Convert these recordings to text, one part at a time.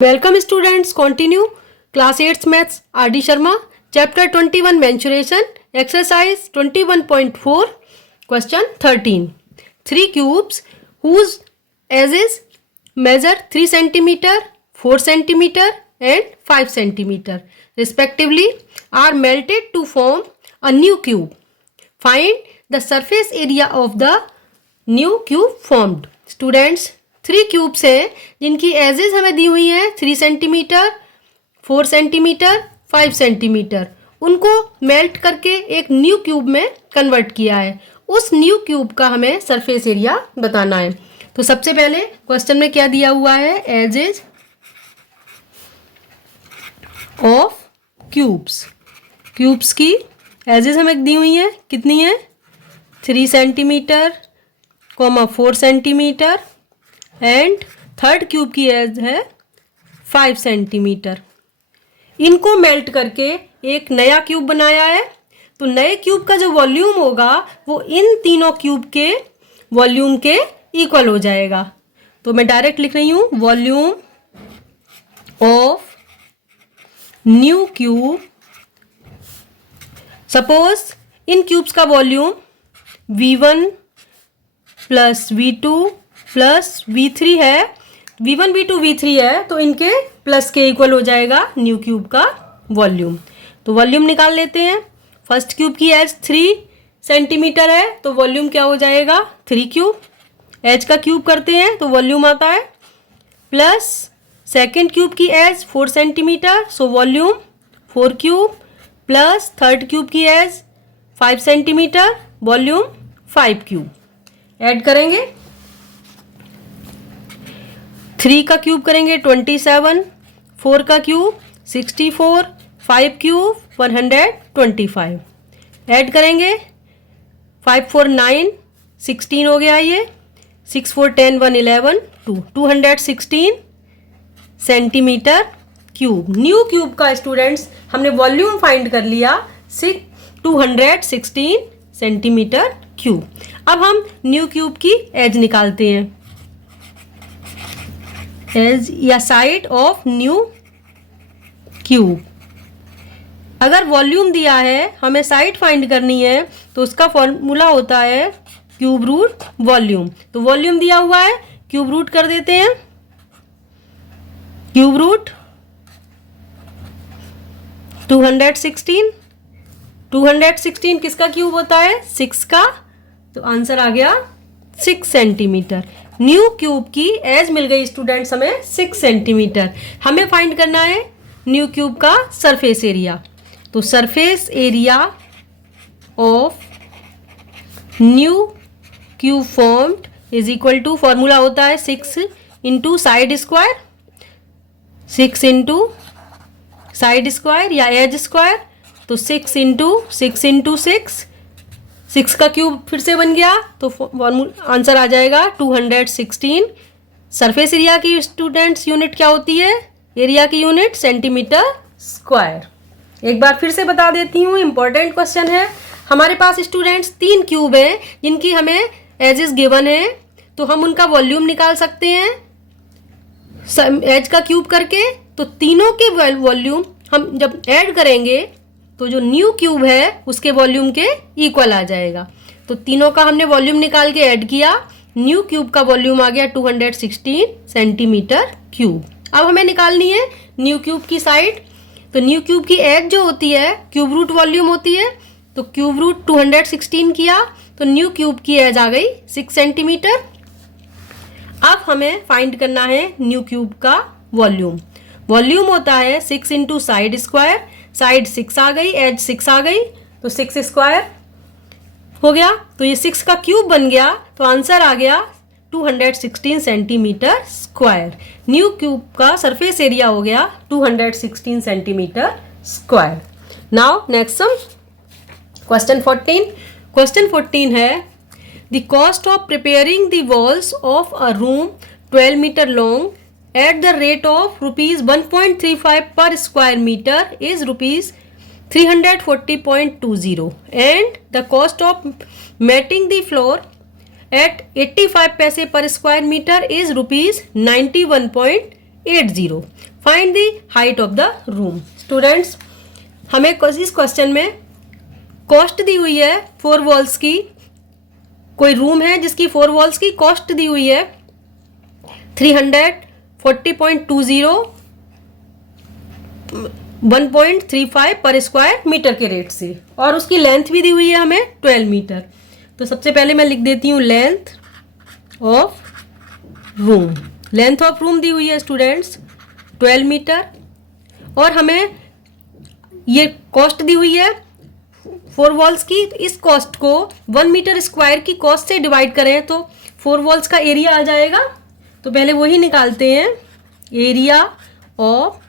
Welcome students, continue class 8 maths RD Sharma chapter 21 mensuration exercise 21.4 question 13. Three cubes whose edges measure 3 centimeter, 4 centimeter and 5 centimeter respectively are melted to form a new cube. Find the surface area of the new cube formed. Students, 3 cubes हैं जिनकी edges हमें दी हुई हैं 3 centimetre, 4 centimetre, 5 centimetre. उनको melt करके एक new cube में कन्वर्ट किया है. उस न्यू क्यूब का हमें सरफेस एरिया बताना है. तो सबसे पहले क्वेश्चन में क्या दिया हुआ है? Edges of cubes. क्यूब्स की एजेस हमें दी हुई हैं. कितनी है? 3 centimetre, 4 centimetre and third cube की एज है 5 सेंटीमीटर. इनको मेल्ट करके एक नया क्यूब बनाया है. तो नए क्यूब का जो वॉल्यूम होगा वो इन तीनों क्यूब के वॉल्यूम के इक्वल हो जाएगा. तो मैं डायरेक्ट लिख रही हूँ volume of new cube. Suppose इन क्यूब्स का volume V1 plus V2 plus V3 है. V1 V2 V3 है तो इनके प्लस के इक्वल हो जाएगा न्यू क्यूब का वॉल्यूम. तो वॉल्यूम निकाल लेते हैं. फर्स्ट क्यूब की एज 3 सेंटीमीटर है तो वॉल्यूम क्या हो जाएगा? 3 क्यूब. एज का क्यूब करते हैं तो वॉल्यूम आता है प्लस सेकेंड क्यूब की edge 4 centimetre so volume 4 cube plus third cube की edge 5 centimetre volume 5 cube. Add करेंगे 3 का क्यूब करेंगे 27, 4 का क्यूब 64, 5 क्यूब 125. ऐड करेंगे 5 4 9 16 हो गया. ये 6 4 10 1 11 2 216 सेंटीमीटर क्यूब. न्यू क्यूब का स्टूडेंट्स हमने वॉल्यूम फाइंड कर लिया 216 सेंटीमीटर क्यूब. अब हम न्यू क्यूब की एज निकालते हैं. एज या साइड ऑफ न्यू क्यूब. अगर वॉल्यूम दिया है हमें साइड फाइंड करनी है तो उसका फॉर्मूला होता है क्यूब रूट वॉल्यूम. तो वॉल्यूम दिया हुआ है क्यूब रूट कर देते हैं. क्यूब रूट 216 किसका क्यूब होता है? 6 का. तो आंसर आ गया 6 सेंटीमीटर. न्यू क्यूब की एज मिल गई स्टूडेंट्स हमें 6 सेंटीमीटर. हमें फाइंड करना है न्यू क्यूब का सरफेस एरिया. तो surface area of new cube formed is equal to formula होता है 6 into side square. 6 into side square या एज स्क्वायर. तो 6 इंटू 6 का क्यूब फिर से बन गया तो आंसर आ जाएगा 216. सरफेस एरिया की स्टूडेंट्स यूनिट क्या होती है? एरिया की यूनिट सेंटीमीटर स्क्वायर. एक बार फिर से बता देती हूँ, इंपॉर्टेंट क्वेश्चन है. हमारे पास स्टूडेंट्स 3 क्यूब हैं जिनकी हमें एजेस गिवन है. तो हम उनका वॉल्यूम निकाल सकते हैं एज का क्यूब करके. तो तीनों के वॉल्यूम हम जब ऐड करेंगे तो जो न्यू क्यूब है उसके वॉल्यूम के इक्वल आ जाएगा. तो तीनों का हमने वॉल्यूम निकाल के ऐड किया. न्यू क्यूब का वॉल्यूम आ गया 216 सेंटीमीटर क्यूब. अब हमें निकालनी है न्यू क्यूब की साइड. तो न्यू क्यूब की एज जो होती है क्यूब रूट वॉल्यूम होती है. तो क्यूब रूट 216 किया तो न्यू क्यूब की एज आ गई 6 सेंटीमीटर. अब हमें फाइंड करना है न्यू क्यूब का वॉल्यूम. वॉल्यूम होता है 6 इंटू साइड स्क्वायर. साइड 6 आ गई, एज 6 आ गई तो 6 स्क्वायर हो गया. तो ये 6 का क्यूब बन गया तो आंसर आ गया 216 सेंटीमीटर स्क्वायर. न्यू क्यूब का सरफेस एरिया हो गया 216 centimetre square. Now next some question 14. Question 14 है the cost of preparing the walls of a room 12 metre long at the rate of rupees 1.35 per square meter is rupees 340.20 and the cost of matting the floor at 85 पैसे per square meter is rupees 91.80. 300.80। Find the height of the room. Students, हमें इस question में cost दी हुई है 4 walls की। कोई room है जिसकी 4 वॉल्स की कॉस्ट दी हुई है 340.20 1.35 पर स्क्वायर मीटर के रेट से, और उसकी लेंथ भी दी हुई है हमें 12 मीटर। तो सबसे पहले मैं लिख देती हूँ length of room. Length of room दी हुई है स्टूडेंट्स 12 मीटर, और हमें ये कॉस्ट दी हुई है 4 वॉल्स की। इस कॉस्ट को 1 मीटर स्क्वायर की कॉस्ट से डिवाइड करें तो 4 वॉल्स का एरिया आ जाएगा। तो पहले वही निकालते हैं, एरिया ऑफ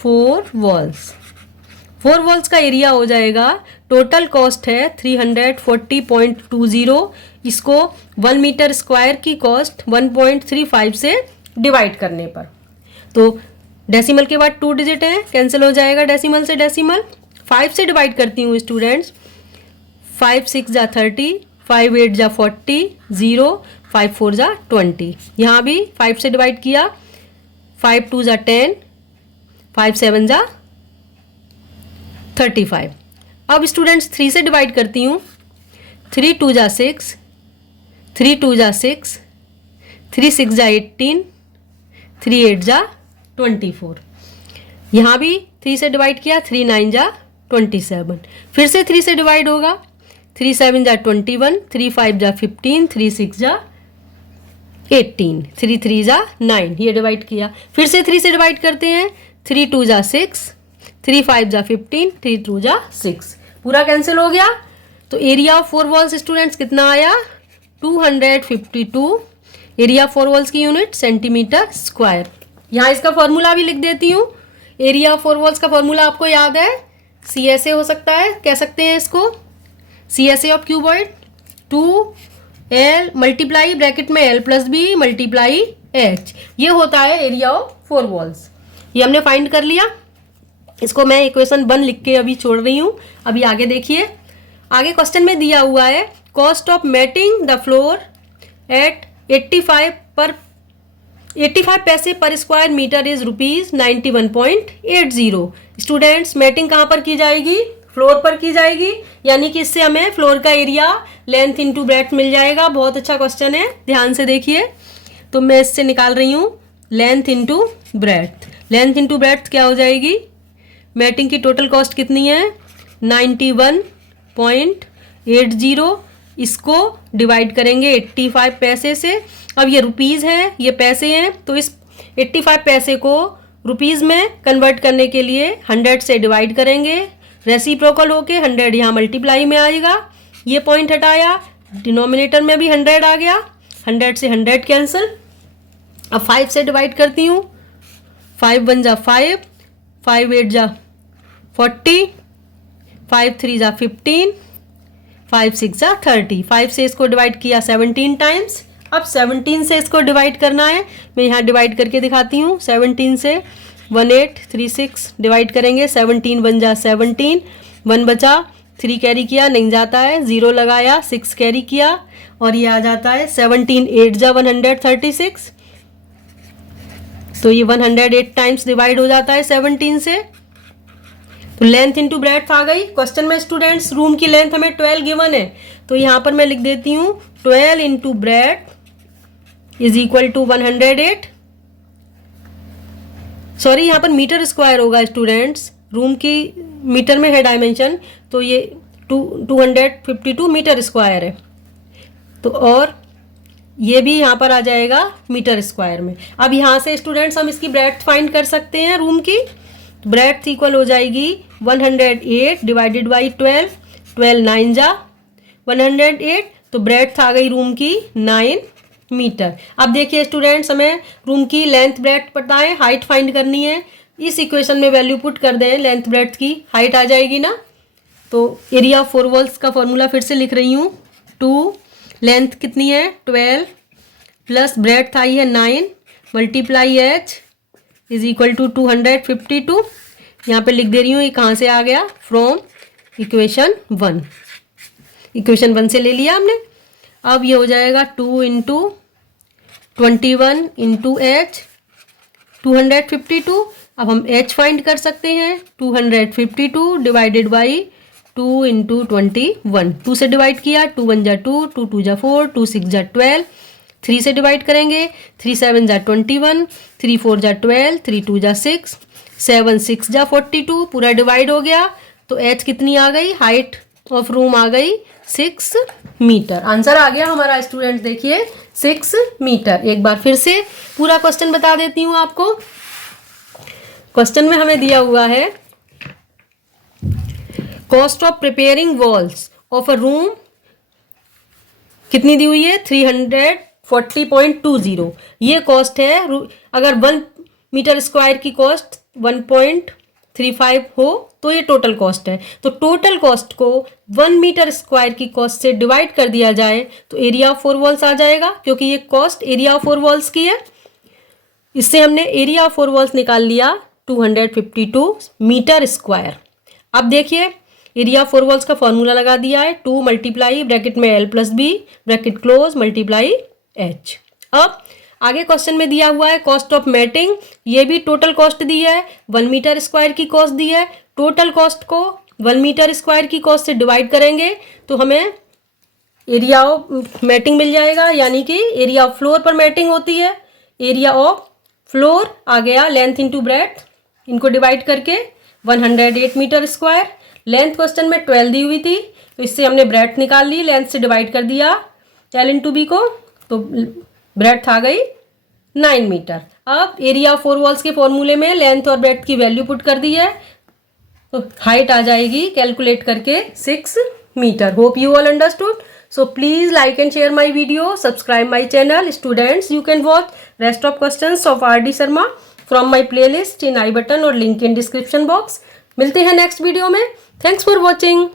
4 वॉल्स। 4 वॉल्स का एरिया हो जाएगा, टोटल कॉस्ट है 340.20, इसको 1 मीटर स्क्वायर की कॉस्ट 1.35 से डिवाइड करने पर। तो डेसिमल के बाद 2 डिजिट हैं, कैंसिल हो जाएगा डेसिमल से डेसिमल। 5 से डिवाइड करती हूँ स्टूडेंट्स, 5 6 जा 30, 5 8 जा 40, 0 5 4 जा 20। यहाँ भी 5 से डिवाइड किया, 5 2 जा 10, 5 7 जा 35। अब स्टूडेंट्स 3 से डिवाइड करती हूँ, 3 2 जा 6, 3 2 जा 6, 3 6 जा 18, 3 8 जा 24। यहाँ भी 3 से डिवाइड किया, 3 9 जा 27। फिर से 3 से डिवाइड होगा, 3 7 जा 21, 3 5 जा 15, 3 6 जा 18, 3 3 जा 9, ये डिवाइड किया। फिर से 3 से डिवाइड करते हैं, 3 2 जा 6, 3 5 जा 15, 3 2 जा 6, पूरा कैंसिल हो गया। तो एरिया ऑफ 4 वॉल्स स्टूडेंट्स कितना आया, 252। एरिया ऑफ 4 वॉल्स की यूनिट सेंटीमीटर स्क्वायर। यहाँ इसका फॉर्मूला भी लिख देती हूँ। एरिया ऑफ 4 वॉल्स का फॉर्मूला आपको याद है, CSA हो सकता है, कह सकते हैं इसको CSA of cuboid 2L multiply bracket में L plus B multiply H, ये होता है एरिया ऑफ 4 वॉल्स। ये हमने फाइंड कर लिया। इसको मैं इक्वेशन 1 लिख के अभी छोड़ रही हूँ। अभी आगे देखिए, आगे क्वेश्चन में दिया हुआ है cost of matting the floor at 85 paise पर square metre is ₹91.80। Students, matting कहाँ पर की जाएगी, फ्लोर पर की जाएगी, यानी कि इससे हमें फ्लोर का एरिया लेंथ इंटू ब्रेड्थ मिल जाएगा। बहुत अच्छा क्वेश्चन है, ध्यान से देखिए। तो मैं इससे निकाल रही हूँ length into breadth. Length into breadth क्या हो जाएगी, मैटिंग की टोटल कॉस्ट कितनी है 91.80, इसको डिवाइड करेंगे 85 पैसे से। अब ये रुपीज़ है, ये पैसे हैं, तो इस 85 पैसे को रुपीज़ में कन्वर्ट करने के लिए 100 से डिवाइड करेंगे, रेसिप्रोकल होके 100 यहाँ मल्टीप्लाई में आएगा। ये पॉइंट हटाया, डिनोमिनेटर में भी 100 आ गया, 100 से 100 कैंसिल। अब 5 से डिवाइड करती हूँ, 5 1 जा 5, 5 8 जा 40, 5 3 जा 15, 5 6 जा 30। 5 से इसको डिवाइड किया 17 टाइम्स। अब 17 से इसको डिवाइड करना है, मैं यहाँ डिवाइड करके दिखाती हूँ। 17 से 1836 डिवाइड करेंगे, 17 1 जा 17, 1 बचा, 3 कैरी किया नहीं जाता है, 0 लगाया, 6 कैरी किया और ये आ जाता है 17 8 जा 136। तो ये 108 टाइम्स डिवाइड हो जाता है 17 से। तो लेंथ इंटू ब्रेड्थ आ गई। क्वेश्चन में स्टूडेंट्स रूम की लेंथ हमें 12 गिवन है, तो यहाँ पर मैं लिख देती हूँ 12 into breadth is equal to 108। Sorry, यहाँ पर मीटर स्क्वायर होगा स्टूडेंट्स, रूम की मीटर में है डायमेंशन, तो ये 252 मीटर स्क्वायर है। तो और ये भी यहाँ पर आ जाएगा मीटर स्क्वायर में। अब यहाँ से स्टूडेंट्स हम इसकी ब्रेड्थ फाइंड कर सकते हैं रूम की। तो ब्रेड्थ इक्वल हो जाएगी 108 डिवाइडेड बाई 12, 12 9 जा 108, तो ब्रेड्थ आ गई रूम की 9 मीटर। अब देखिए स्टूडेंट्स, हमें रूम की लेंथ ब्रेड्थ पता है, हाइट फाइंड करनी है। इस इक्वेशन में वैल्यू पुट कर दें, लेंथ ब्रेड्थ की, हाइट आ जाएगी ना। तो एरिया ऑफ 4 वॉल्स का फॉर्मूला फिर से लिख रही हूँ, 2 लेंथ कितनी है 12 प्लस ब्रेड्थ आई है 9 multiply H is equal to 252। यहाँ पे लिख दे रही हूँ, ये कहाँ से आ गया, फ्रॉम इक्वेशन 1। इक्वेशन 1 से ले लिया हमने। अब ये हो जाएगा 2 इंटू 21 इंटू H 252। अब हम h फाइंड कर सकते हैं। 252 डिवाइडेड बाई 2 इंटू 21। 2 से डिवाइड किया, 2 1 जा 2, 2 2 जा 4, 2 6 जा 12। 3 से डिवाइड करेंगे, 3 7 जा 21, 3 4 जा 12, 3 2 जा 6, 7 6 जा 42। पूरा डिवाइड हो गया। तो h कितनी आ गई? हाइट ऑफ रूम आ गई 6 मीटर। आंसर आ गया हमारा स्टूडेंट, देखिए 6 मीटर। एक बार फिर से पूरा क्वेश्चन बता देती हूँ आपको। क्वेश्चन में हमें दिया हुआ है cost of preparing walls of a room कितनी दी हुई है? 340.20। ये कॉस्ट है। अगर 1 मीटर स्क्वायर की कॉस्ट 1.35 हो तो ये टोटल कॉस्ट है। तो टोटल कॉस्ट को 1 मीटर स्क्वायर की कॉस्ट से डिवाइड कर दिया जाए तो एरिया ऑफ 4 वॉल्स आ जाएगा, क्योंकि ये कॉस्ट एरिया ऑफ 4 वॉल्स की है। इससे हमने एरिया ऑफ 4 वॉल्स निकाल लिया 252 मीटर स्क्वायर। अब देखिए एरिया ऑफ 4 वॉल्स का फॉर्मूला लगा दिया है, 2 मल्टीप्लाई ब्रैकेट में l plus B bracket close multiply h। अब आगे क्वेश्चन में दिया हुआ है कॉस्ट ऑफ मैटिंग। ये भी टोटल कॉस्ट दी है, 1 मीटर स्क्वायर की कॉस्ट दी है। टोटल कॉस्ट को 1 मीटर स्क्वायर की कॉस्ट से डिवाइड करेंगे तो हमें एरिया ऑफ मैटिंग मिल जाएगा, यानी कि एरिया ऑफ फ्लोर पर मैटिंग होती है। एरिया ऑफ फ्लोर आ गया लेंथ इंटू ब्रेड्थ, इनको डिवाइड करके 108 मीटर स्क्वायर। लेंथ क्वेश्चन में 12 दी हुई थी, तो इससे हमने ब्रेड्थ निकाल ली, लेंथ से डिवाइड कर दिया l इंटू बी को, तो ब्रेड्थ आ गई 9 मीटर। अब एरिया ऑफ 4 वॉल्स के फॉर्मूले में लेंथ और ब्रेड्थ की वैल्यू पुट कर दी है, तो हाइट आ जाएगी कैलकुलेट करके 6 metre. Hope you all understood. So please like and share my video, subscribe my channel. Students, you can watch rest of questions of R.D. Sharma from my playlist in I button और link in description box. मिलते हैं next video में। Thanks for watching.